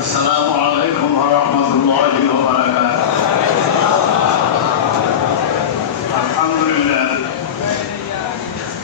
আসসালামু আলাইকুম ওয়া রাহমাতুল্লাহি ওয়া বারাকাতুহু। আলহামদুলিল্লাহ,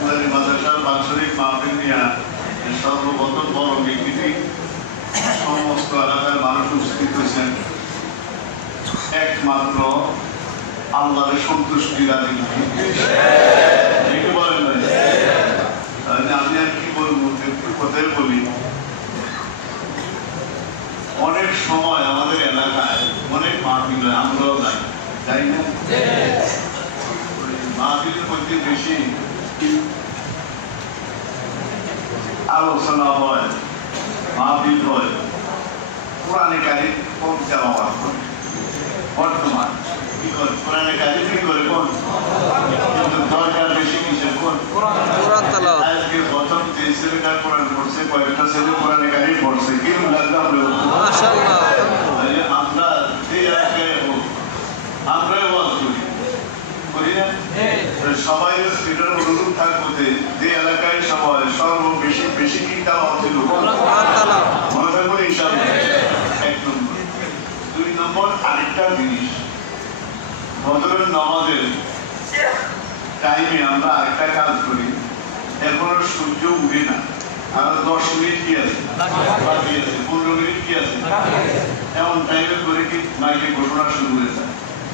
আমাদের মাদ্রাসার বাৎসরিক মাহফিল নিয়ে সর্বপ্রথম বড় ব্যক্তিটি সমস্ত এলাকার মানুষ উপস্থিত হয়েছেন একমাত্র আল্লাহর সন্তুষ্টি রাজি বলেন ভাই। তাহলে আমি আর কি বলবো, একটু কথাই বলি। অনেক সময় আমাদের এলাকায় অনেক মাহফিল হয়, আমরাও যাই না, মাহফিলের মধ্যে বেশি আলোচনা হয়, মাহফিল হয়, কোরআনে কারিম কম তেলাওয়াত করে। বর্তমান কি করে কোরআনে কারিম কি করে কোন, কিন্তু দরকার বেশি কিসের কোন কোরআন তেলাওয়াত। আজকে প্রথম যে ছেলেটা কোরআন পড়ছে, কয়েকটা ছেলে কোরআনে কারিম পড়ছে, কি লাগলো মাশাআল্লাহ। আমরা যে এলাকায় আমরাই ওয়াজ করি না, সবাই সেটার অনুরোধ থাকবো যে এলাকায় সবাই সর্ববেশি বেশি কি তেলাওয়াত ছিল মনে থাকবো ইনশাআল্লাহ। এক নম্বর। দুই নম্বর, আরেকটা জিনিস, ফজরের নামাজের টাইমে আমরা আরেকটা কাজ করি, এখনো সূর্য উঠে না, আর 10 মিনিট কি আছে, 15 মিনিট কি আছে, এমন টাইমে করে কি মাইকে ঘোষণা শুরু হয়ে যায়,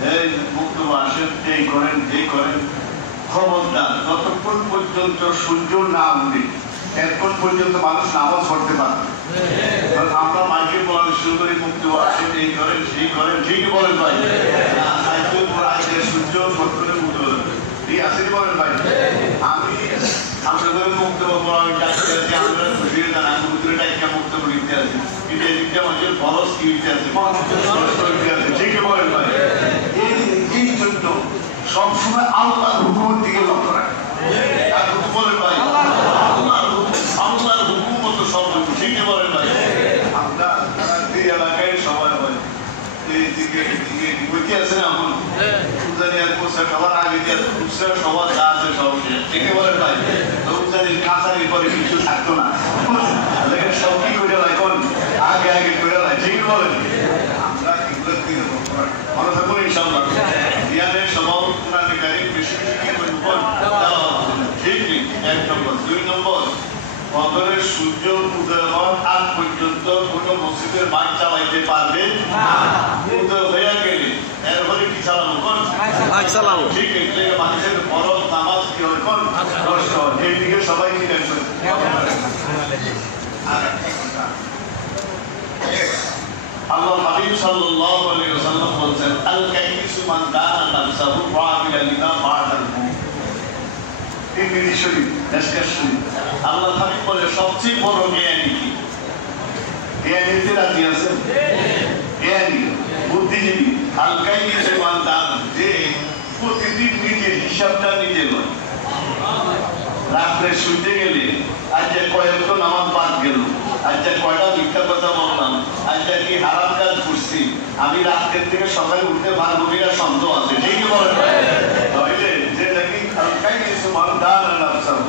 এই বক্তব্য আসেন, এই করেন, এই করেন। খবরদার, যতক্ষণ পর্যন্ত সূর্য না উঠে এতক্ষণ পর্যন্ত মানুষ নামাজ পড়তে পারবে। আমরা মাইকে বলানো শুরু করি, বক্তব্য আসেন, এই করেন, সেই করেন, ঠিকই বলেন ভাই। সূর্য সত্তরে উঠে ঠিক আছে বলেন ভাই। আমি আপনাদের বক্তব্য বলার ডাকতে আছি, আমরা খুশি জানা উত্তরে ডাক্কা বক্তব্য লিখতে আছি, কিন্তু এদিকটা আমাদের ফরজ কি লিখতে আছে, ঠিকই বলেন ভাই। এই জন্য সবসময় আল্লাহর হুকুমের দিকে লক্ষ্য রাখে, বলেন ভাই। আল্লাহর হুকুম মতো সব ঠিকই বলেন ভাই। আমরা এই এলাকায় সবাই হয় এইদিকে বইতে আছে না, এখন উজানি আর কোসা খাবার আগে দিয়ে খুচরা সবার যা আছে সব শেষ, ঠিকই বলেন ভাই। উজানির কাঁচারির পরে কিছু থাকতো না, সব কি করে এখন আগে আগে করে লাই, ঠিকই বলেন। আমরা এগুলোর দিকে মনে থাকুন ইনশাআল্লাহ। জ্ঞানের স্বভাব কোরআনে কারিম বেশি বেশি কি করব, ঠিক ঠিক। এক নম্বর। দুই নম্বর, ফজরের সূর্য উদয় হওয়ার আগ পর্যন্ত কোনো মসজিদের মাঠ চালাইতে পারবে না। উদয় হয়ে গেলে এরপরে কি চালাবো, কোন চালাবো, ঠিক এগুলো মানুষের ফরজ নামাজ কি হয়, কোন নষ্ট হয়। এই দিকে সবাই কি দেখবেন। আল্লাহ হাবিব সাল্লাল্লাহু আলাইহি ওয়াসাল্লাম বলেন, আল কাইসু মান দানা নাফসাহু ওয়া'আমিলা লিমা বা'দাল মউত। এই মিশরি দেশকাশি আল্লাহ হাবিব বলে সবচেয়ে বড় জ্ঞানী কি? জ্ঞানীতে রাজি আছে, জ্ঞানী বুদ্ধিজীবী। আল কাইসু মান দানা, যে প্রতিদিন নিজের হিসাবটা নিজে লয়। রাত্রে শুতে গেলে আজকে কয়েকটা নামাজ বাদ গেল, আজকে কয়টা মিথ্যা কথা বললাম, আজকে কি হারাম কাজ করছি, আমি রাত্রের থেকে সকালে উঠতে পারবো কিনা সন্দেহ আছে, ঠিকই বলেন। তাহলে যে নাকি হালকাই কিছু মানুষ দান নাফসাহু,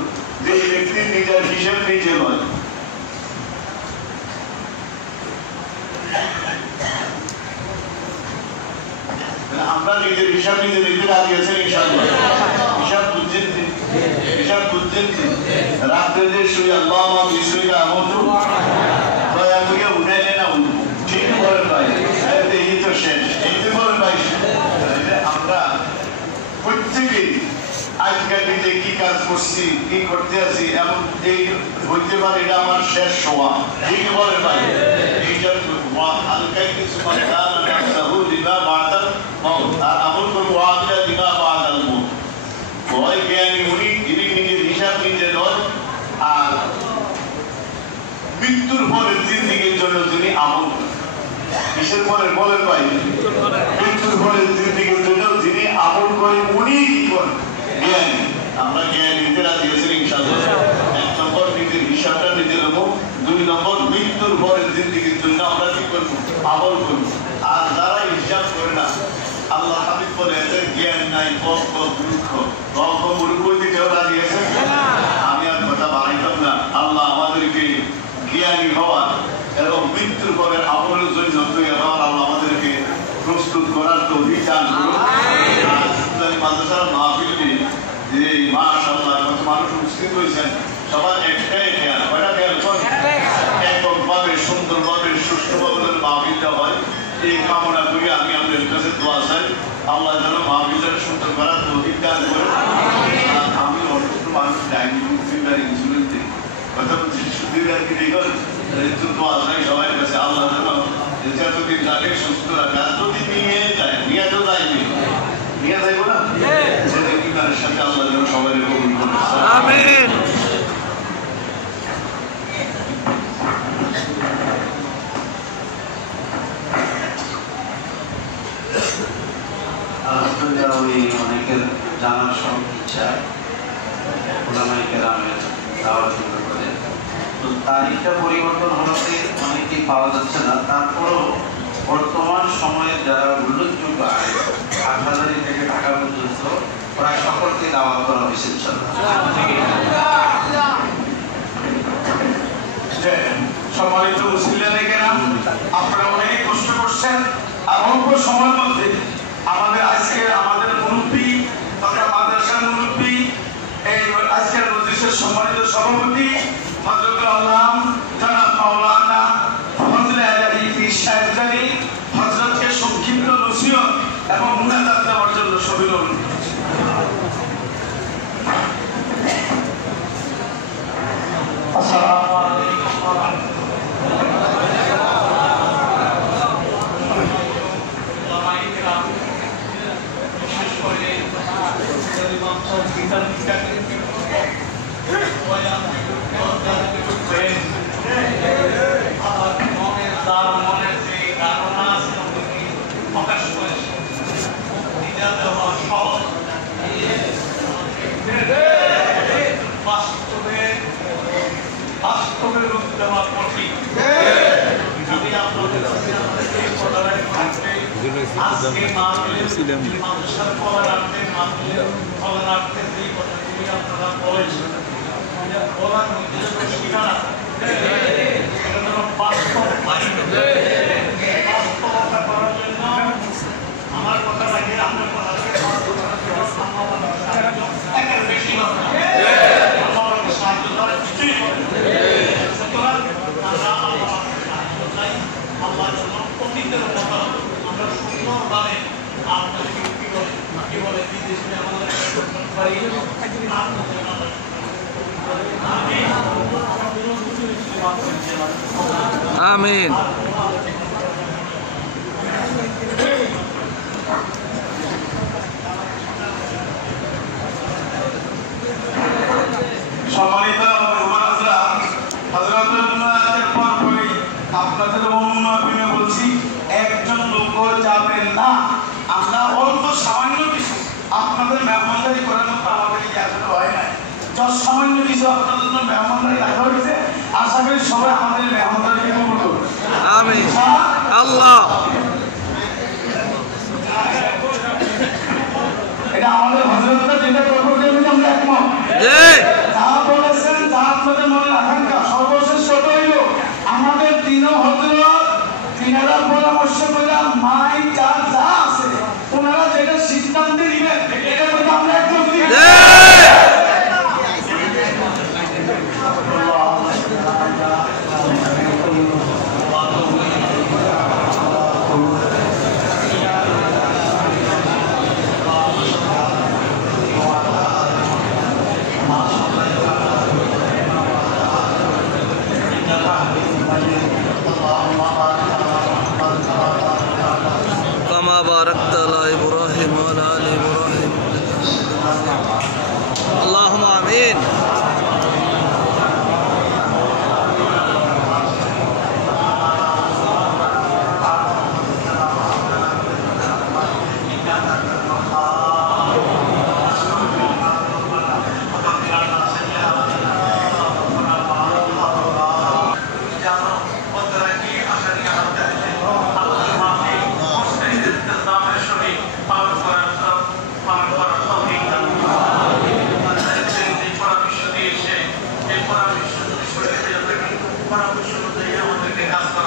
যে ব্যক্তি নিজের হিসেব নিজে নয়। আমরা নিজের হিসাব নিজে নিতে রাজি আছেন ইনশাআল্লাহ। হিসাব বুঝছেন, হিসাব বুঝছেন। রাত্রে যে শুয়ে আল্লাহ আমার বিষয় না আমল দয়া করে উঠাইলে না উঠবো, ঠিক বলেন ভাই। এই তো শেষ, এই তো বলেন ভাই। আমরা প্রত্যেকেই আজকাল নিজে কি কাজ করছি, কি করতে আছি, এমন এই হইতে পারে এটা আমার শেষ হওয়া, ঠিক বলেন ভাই। এইটা হালকাই কিছু মানে লিমা বা'দাল মউত, আর আমল করবো ওয়া'আমিলা লিমা বা'দাল মউত। বড় জ্ঞানী উনি, যিনি নিজের হিসাব নিজে নয়, আর মৃত্যুর পরের জিন্দেগির জন্য যিনি আমল করেন। কিসের পরে বলেন ভাই? মৃত্যুর পরের জিন্দেগির জন্য যিনি আমল করেন, উনি কি করেন? জ্ঞানী। আমরা জ্ঞান নিতে রাজি আছি ইনশাআল্লাহ। এক নম্বর, নিজের হিসাবটা নিজে নেবো। দুই নম্বর, মৃত্যুর পরের জিন্দেগির জন্য আমরা কি করবো, আমল করবো। আর যারা হিসাব করে না, আল্লাহ হাবিব বলে এদের জ্ঞান নাই, বক্ষ মূর্খ। বক্ষ মূর্খ হইতে কেউ রাজি আছে? আমি আর কথা বাড়াইতাম না। আল্লাহ আমাদেরকে জ্ঞানী হওয়ার এবং মৃত্যুর পরে আমলের জন্য আল্লাহ আমাদেরকে প্রস্তুত করার তৌফিক দান করুন। মাদ্রাসার মাহফিলে যে মাশাআল্লাহ কত মানুষ উপস্থিত হয়েছেন, সবার একটাই খেয়াল, কয়টা খেয়াল করেন? এককভাবে সুন্দরভাবে সুষ্ঠুভাবে মাহফিলটা হয়, এই কামনা করি আমি আপনাদের কাছে দোয়া চাই আল্লাহ যেন মাহফিলটা সুন্দর করার তৌফিক দান করেন। আমি অনেক মানুষ ডায়াবেটিস ইনসুলিন দিই, কথা বলছি শুধুই আর কি দেখুন দোয়া চাই সবাই কাছে আল্লাহ যেন যতদিন তাকে সুস্থ রাখে। আর যদি নিয়ে যায়, নিয়ে তো যাইবে, নিয়ে যাইব না, ইমানের সাথে আল্লাহ যেন সবাই কবুল করেন। আমিন। আলহামদুলিল্লাহ, ওই অনেকের জানার সব ইচ্ছা ওলামায়ে কেরামের দাওয়াত শুরু করে, তো তারিখটা পরিবর্তন হওয়াতে অনেকেই পাওয়া যাচ্ছে না। তারপরও বর্তমান সময়ে যারা উল্লেখযোগ্য আলেম, হাটহাজারী থেকে ঢাকা পর্যন্ত প্রায় সকলকে দাওয়াত করা হয়েছে ইনশাআল্লাহ। সম্মানিত মুসলিমে কেরাম, আপনারা অনেক কষ্ট করছেন আর অল্প সময়ের মধ্যে আমাদের আজকে আমাদের মুরব্বী তথা মাদ্রাসার মুরব্বী, এই আজকের মজলিসের সম্মানিত সভাপতি হযরতুল আল্লাহ জনাব মাওলানা ফজলে আলী পীর সাহেব জানি হযরতকে সংক্ষিপ্ত নসিহত এবং মুনাজাত দেওয়ার জন্য সবিনয় অনুরোধ করছি। আসসালামু আলাইকুম ওয়া বাস্তবে রূপ দেওয়া কঠিন। যদি আপনাদের আজকে মানুষের ফলারার্থে ফলারার্থে যেই কথাগুলি আপনারা বলেছেন, বলার মধ্যে শিকার সেটা যেন বাস্তব বাস্তবতা করার জন্য আমার কথা লাগে, আপনার কথা লাগে একের বেশি কথা সাহায্য করার কিছুই করে। সুতরাং আমরা আল্লাহ জন্য অতীতের কথা আমরা সুন্দরভাবে আপনাদেরকে কি বলে বিদেশে আমাদের আমিন। সম্মানিত আপনাদের অনুমোদনে বলছি, একজন লোক যাবেন না। আমরা অল্প সামান্য কিছু আপনাদের মেহমানদারি করার মতো আমাদের আসলে হয় নাই। যত সামান্য কিছু আপনাদের জন্য মেহমানদারি রাখা হয়েছে, আশা করি সবাই আমাদের মেহমানদারিকে কবুল করবে। আমিন আল্লাহ। এটা আমাদের হযরতরা যেটা করবো আমরা একমত। যা বলেছেন, যা আপনাদের মনে আকাঙ্ক্ষা, সর্বশেষ ছোট হইল আমাদের তিনও হযরত, তিনারা পরামর্শ করে মাই যা যা আছে ওনারা যেটা সিদ্ধান্ত নেবেন এটা করতে আমরা একমত। كما باركت على إبراهيم وعلى آل إبراهيم اللهم آمين. পরামর্শ অনুযায়ী আমাদেরকে কাজ করা